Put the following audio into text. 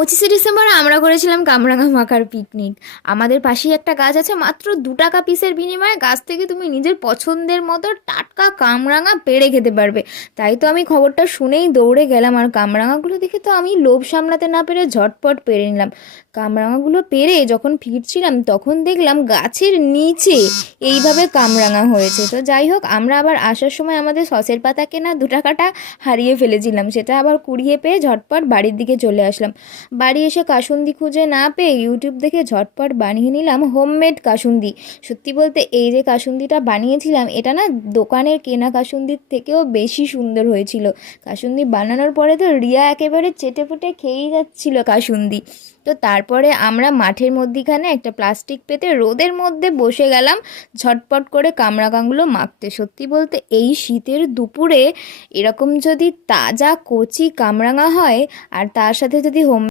25শে December আমরা করেছিলাম কামরাঙা মাখার পিকনিক। আমাদের পাশেই একটা গাছ আছে, মাত্র 2 টাকা পিসের বিনিময়ে গাছ থেকে তুমি নিজের পছন্দের মতো টাটকা কামরাঙা পেড়ে খেতে পারবে। তাই তো আমি খবরটা শুনেই দৌড়ে গেলাম, আর কামরাঙাগুলো দেখে তো আমি লোভ সামলাতে না পেরে ঝটপট পেড়ে নিলাম। কামরাঙাগুলো পেড়ে যখন ফিরছিলাম তখন দেখলাম গাছের নিচে এইভাবে কামরাঙা হয়েছে। তো যাই হোক, আমরা আবার আসার সময় আমাদের সসের পাতা কেনা 2 টাকাটা হারিয়ে ফেলেছিলাম, সেটা আবার কুড়িয়ে পেয়ে ঝটপট বাড়ির দিকে চলে আসলাম। বাড়ি এসে কাসুন্দি খুঁজে না পেয়ে ইউটিউব দেখে ঝটপট বানিয়ে নিলাম হোমমেড কাসুন্দি। সত্যি বলতে এই যে কাসুন্দিটা বানিয়েছিলাম, এটা না দোকানের কেনা কাসুন্দির থেকেও বেশি সুন্দর হয়েছিল। কাসুন্দি বানানোর পরে তো রিয়া একেবারে চেটেপুটে খেয়েই যাচ্ছিল কাসুন্দি। তো তারপরে আমরা মাঠের মধ্যিখানে একটা প্লাস্টিক পেতে রোদের মধ্যে বসে গেলাম ঝটপট করে কামরাঙাগুলো মাখতে। সত্যি বলতে এই শীতের দুপুরে এরকম যদি তাজা কচি কামরাঙা হয় আর তার সাথে যদি হোম